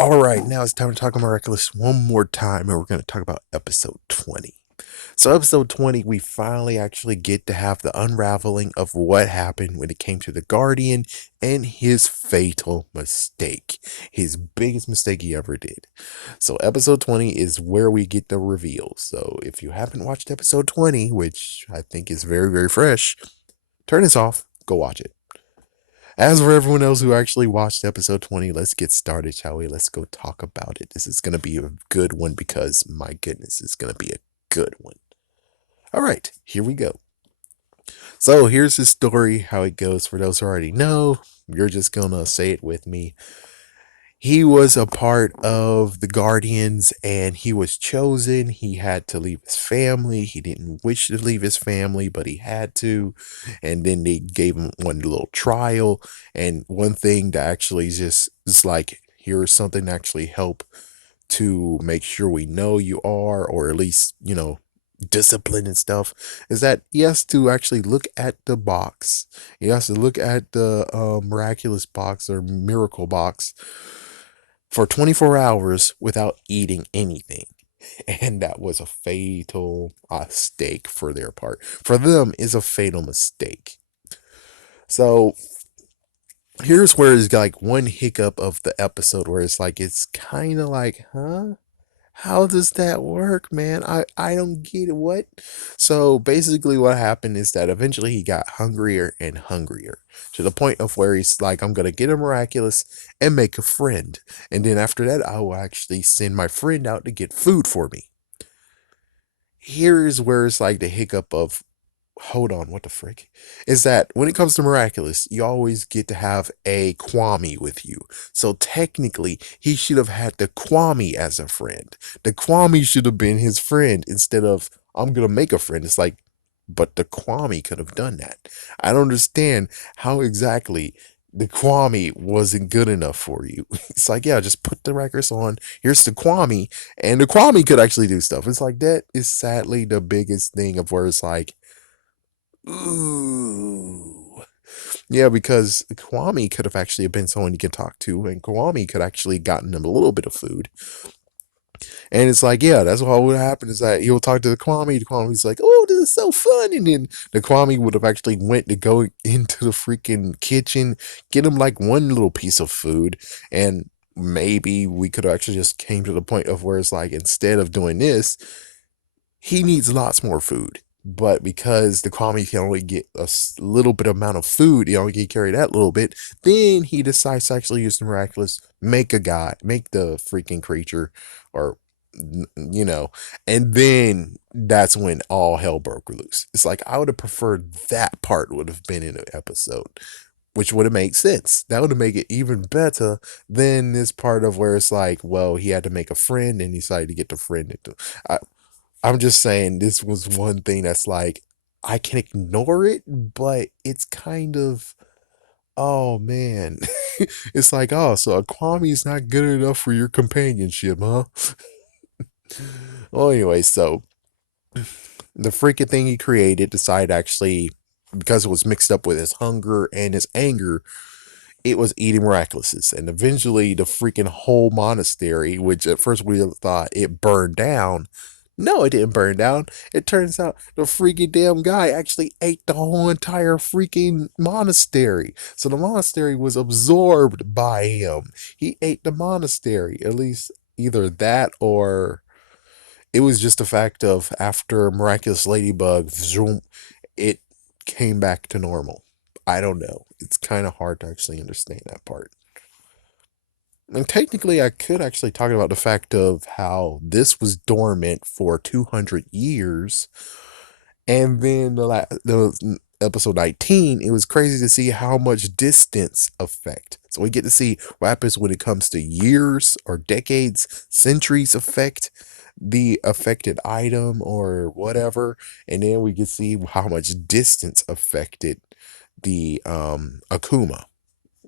All right, now it's time to talk about Miraculous one more time, and we're going to talk about episode 20. So, episode 20, we finally actually get to have the unraveling of what happened when it came to the Guardian and his fatal mistake, his biggest mistake he ever did. So, episode 20 is where we get the reveal. So, if you haven't watched episode 20, which I think is very, very fresh, turn this off, go watch it. As for everyone else who actually watched episode 20, let's get started, shall we? Let's go talk about it. This is going to be a good one because, my goodness, it's going to be a good one. All right, here we go. So, here's the story, how it goes. For those who already know, you're just going to say it with me. He was a part of the Guardians and he was chosen. He had to leave his family. He didn't wish to leave his family, but he had to. And then they gave him one little trial. And one thing that actually just is like, here's something to actually help to make sure we know you are, or at least, discipline and stuff, is that he has to actually look at the box. He has to look at the miraculous box or miracle box for 24 hours without eating anything. And that was a fatal mistake for their part. For them, is a fatal mistake. So here's where it's like one hiccup of the episode where it's kind of like, huh? How does that work, man? I don't get it. What? So basically, what happened is that eventually he got hungrier and hungrier to the point of where he's like, I'm going to get a miraculous and make a friend. And then after that, I will actually send my friend out to get food for me. Here's where it's like the hiccup of, hold on, what the frick? Is that when it comes to Miraculous, you always get to have a Kwame with you. So technically, he should have had the Kwame as a friend. The Kwame should have been his friend instead of, I'm going to make a friend. It's like, but the Kwame could have done that. I don't understand how exactly the Kwame wasn't good enough for you. It's like, yeah, just put the records on. Here's the Kwame, and the Kwame could actually do stuff. It's like that is sadly the biggest thing of where it's like, ooh. Yeah, because Kwame could have actually been someone you can talk to, and Kwame could actually gotten him a little bit of food. And it's like, yeah, that's what would happen is that he'll talk to the Kwame's like, oh, this is so fun. And then the Kwame would have actually went to go into the freaking kitchen, get him like one little piece of food, and maybe we could have actually just came to the point of where it's like, instead of doing this, he needs lots more food. But because the Kwame can only get a little bit amount of food, he only can carry that little bit, then he decides to actually use the miraculous, make a guy, make the freaking creature, or and then that's when all hell broke loose. It's like I would have preferred that part would have been in an episode, which would have made sense. That would have made it even better than this part of where it's like, well, he had to make a friend and he decided to get the friend into. I'm just saying this was one thing that's like I can ignore it, but it's kind of, oh man. It's like, oh, so a Kwame's not good enough for your companionship, huh? Well, anyway, so the freaking thing he created decided actually, because it was mixed up with his hunger and his anger, it was eating miraculouses. And eventually the freaking whole monastery, which at first we thought it burned down, no, it didn't burn down. It turns out the freaking damn guy actually ate the whole entire freaking monastery. So the monastery was absorbed by him. He ate the monastery. At least either that or it was just a fact of after Miraculous Ladybug, zoom, it came back to normal. I don't know. It's kind of hard to actually understand that part. And technically, I could actually talk about the fact of how this was dormant for 200 years. And then the episode 19, it was crazy to see how much distance affect. So we get to see what happens when it comes to years or decades, centuries affect the affected item or whatever. And then we can see how much distance affected the Akuma.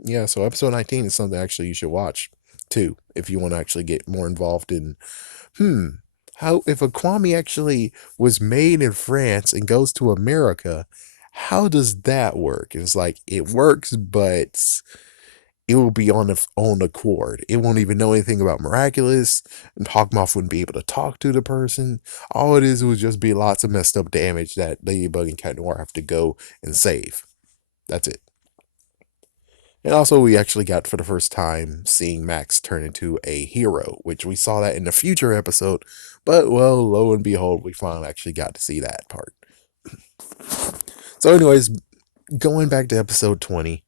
Yeah, so episode 19 is something actually you should watch too if you want to actually get more involved in hmm how if a Kwame actually was made in France and goes to America, how does that work? It's like it works, but it will be on the own accord. It won't even know anything about Miraculous, and Hawkmoth wouldn't be able to talk to the person. All it is would just be lots of messed up damage that Ladybug and Cat Noir have to go and save. That's it. And also, we actually got for the first time seeing Max turn into a hero, which we saw that in the future episode. But, well, lo and behold, we finally actually got to see that part. So, anyways, going back to episode 20.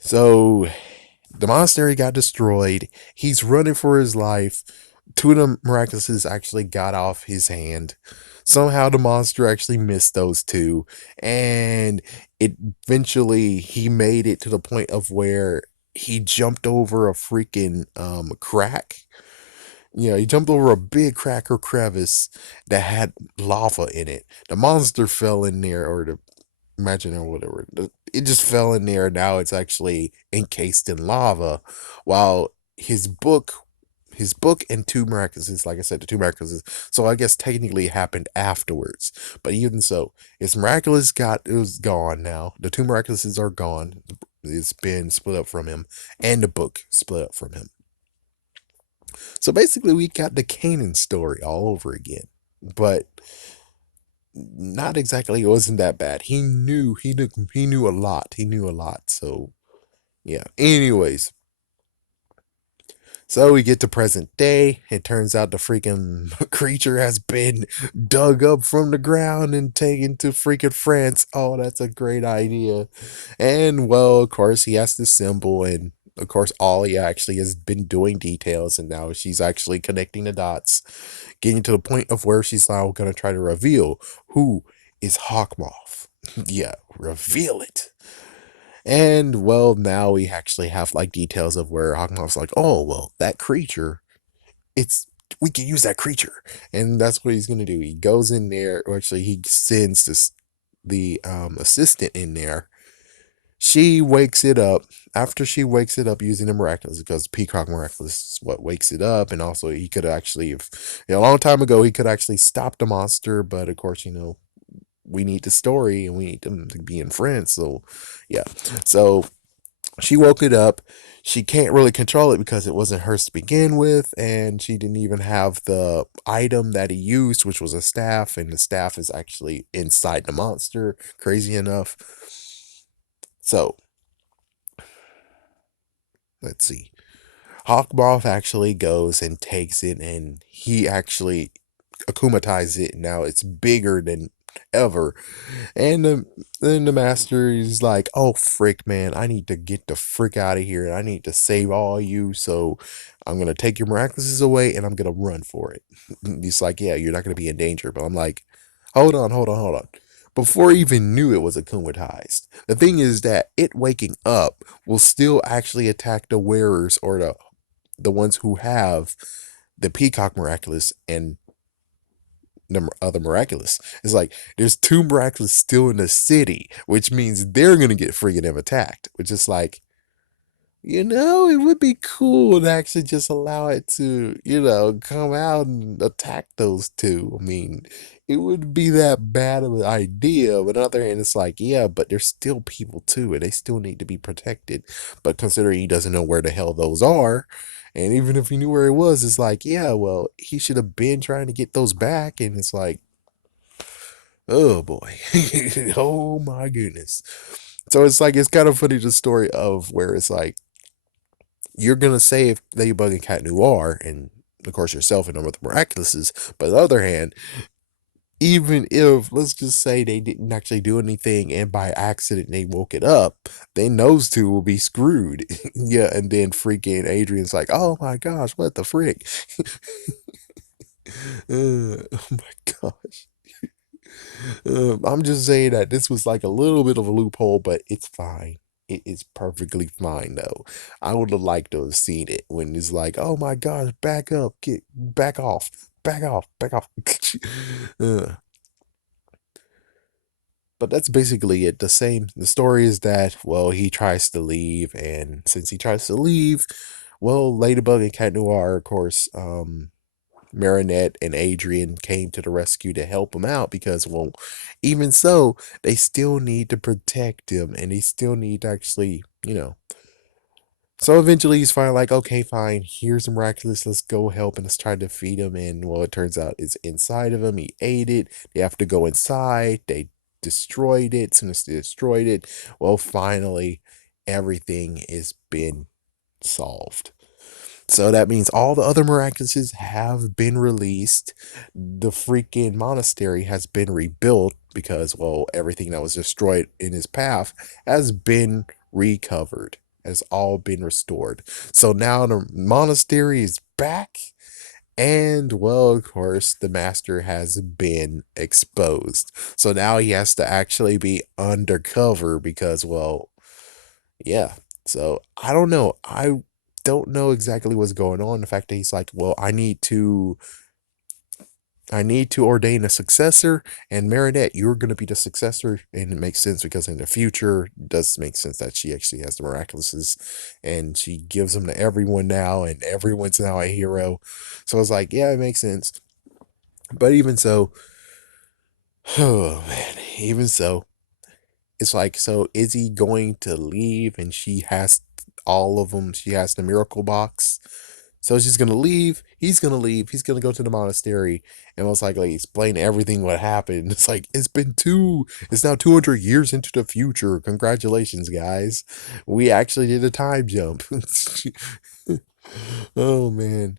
So, the monastery got destroyed. He's running for his life. Two of the Miraculouses actually got off his hand. Somehow the monster actually missed those two. And eventually he made it to the point of where he jumped over a freaking crack. Yeah, he jumped over a big crack or crevice that had lava in it. The monster fell in there, or the imagine or whatever. It just fell in there. Now it's actually encased in lava, while his book and two miraculouses, like I said, the two miraculouses. So I guess technically it happened afterwards. But even so, his miraculous it was gone now. The two miraculouses are gone. It's been split up from him, and the book split up from him. So basically, we got the Canaan story all over again. But not exactly, it wasn't that bad. He knew a lot. He knew a lot. So yeah. Anyways, so we get to present day. It turns out the freaking creature has been dug up from the ground and taken to freaking France. Oh, that's a great idea. And well, of course, he has the symbol, and of course, Ollie actually has been doing details, and now she's actually connecting the dots, getting to the point of where she's now going to try to reveal who is Hawkmoth. Yeah, reveal it. And well, now we actually have like details of where Hawkmoth's like, oh well, that creature, it's we can use that creature, and that's what he's gonna do. He goes in there, or actually, he sends the assistant in there. She wakes it up. After she wakes it up using the miraculous, because Peacock Miraculous is what wakes it up, and also he could actually, a long time ago, he could actually stop the monster, but of course, we need the story and we need them to be in France. So, yeah. So she woke it up. She can't really control it because it wasn't hers to begin with, and she didn't even have the item that he used, which was a staff, and the staff is actually inside the monster, crazy enough. So, let's see. Hawkmoth actually goes and takes it, and he actually akumatizes it. Now it's bigger than ever. And then the master is like, oh, frick, man, I need to get the frick out of here, and I need to save all you. So I'm going to take your miraculouses away, and I'm going to run for it. He's like, yeah, you're not going to be in danger. But I'm like, hold on, hold on, hold on. Before I even knew it was akumatized, the thing is that it waking up will still actually attack the wearers, or the ones who have the Peacock Miraculous and the other Miraculous. It's like there's two Miraculous still in the city, which means they're gonna get friggin' attacked. Which is like, it would be cool to actually just allow it to, come out and attack those two. I mean, it wouldn't be that bad of an idea. But on the other hand, it's like, yeah, but they're still people too, and they still need to be protected. But considering he doesn't know where the hell those are, and even if he knew where it was, it's like, yeah, well, he should have been trying to get those back. And it's like, oh boy, oh my goodness. So it's like, it's kind of funny, the story of where it's like, you're gonna save Ladybug and Cat Noir, and of course yourself and them with the Miraculouses. But on the other hand, even if, let's just say, they didn't actually do anything and by accident they woke it up, then those two will be screwed. Yeah, and then freaking Adrian's like, oh my gosh, what the frick? Oh my gosh. I'm just saying that this was like a little bit of a loophole, but it's fine. It is perfectly fine though. I would have liked to have seen it when it's like, oh my gosh, back up, back off, back off, back off. Uh, but that's basically it. The story is that, well, he tries to leave, and since he tries to leave, well, Ladybug and Cat Noir, of course, Marinette and Adrian came to the rescue to help him out because, well, even so, they still need to protect him and they still need to actually, So eventually he's finally like, okay, fine, here's Miraculous, let's go help and let's try to feed him. And well, it turns out it's inside of him. He ate it. They have to go inside. They destroyed it. As soon as they destroyed it, well, finally, everything has been solved. So that means all the other miraculouses have been released. The freaking monastery has been rebuilt because, well, everything that was destroyed in his path has been recovered, has all been restored. So now the monastery is back. And, well, of course, the master has been exposed. So now he has to actually be undercover because, well, yeah. So I don't know. I don't know exactly what's going on. The fact that he's like, well, I need to ordain a successor, and Marinette, you're gonna be the successor, and it makes sense because in the future it does make sense that she actually has the miraculouses, and she gives them to everyone now, and everyone's now a hero. So it's like, yeah, it makes sense. But even so, oh man, even so, it's like, so is he going to leave and she has all of them? She has the miracle box. So she's going to leave. He's going to leave. He's going to go to the monastery and most likely explain everything what happened. It's like, it's now 200 years into the future. Congratulations, guys. We actually did a time jump. Oh, man.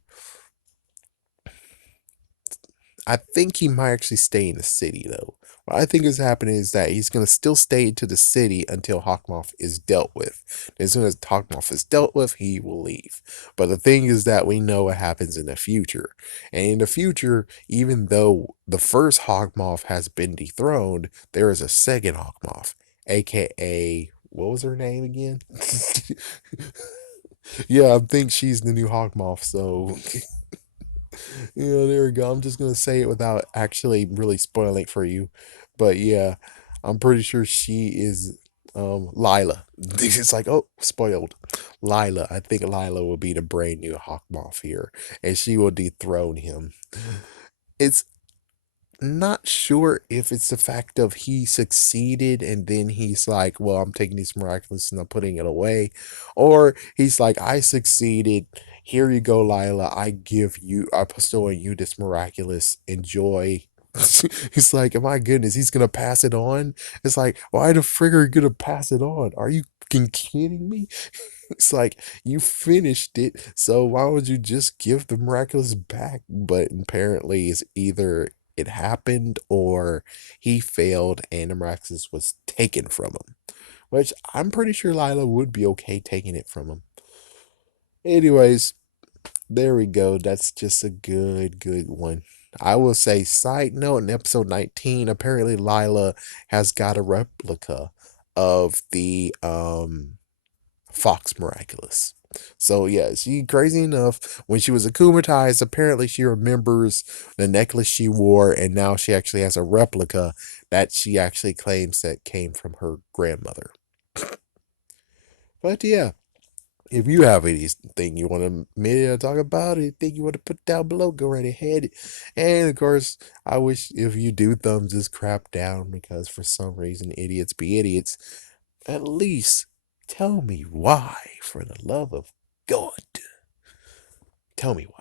I think he might actually stay in the city though. What I think is happening is that he's gonna still stay to the city until Hawkmoth is dealt with. As soon as Hawkmoth is dealt with, he will leave. But the thing is that we know what happens in the future. And in the future, even though the first Hawkmoth has been dethroned, there is a second Hawkmoth, aka what was her name again? Yeah, I think she's the new Hawkmoth, so yeah, there we go. I'm just gonna say it without actually really spoiling it for you. But yeah, I'm pretty sure she is Lila. It's like, oh, spoiled. Lila. I think Lila will be the brand new Hawkmoth here, and she will dethrone him. It's not sure if it's the fact of he succeeded and then he's like, well, I'm taking this miraculous and I'm putting it away, or he's like, I succeeded, here you go, Lila, I bestow on you this miraculous, enjoy. He's like, my goodness, he's gonna pass it on. It's like, why the frig are you gonna pass it on? Are you fucking kidding me? It's like, you finished it, so why would you just give the miraculous back? But apparently, it's either it happened or he failed and the miraculous was taken from him. Which I'm pretty sure Lila would be okay taking it from him. Anyways, there we go. That's just a good one. I will say, side note, in episode 19, apparently Lila has got a replica of the Fox Miraculous. So yeah, she crazy enough. When she was akumatized, apparently she remembers the necklace she wore, and now she actually has a replica that she actually claims that came from her grandmother. But yeah, if you have anything you want me to talk about, anything you want to put down below, go right ahead. And of course, I wish if you do thumbs this crap down because for some reason idiots be idiots, at least tell me why, for the love of God. Tell me why.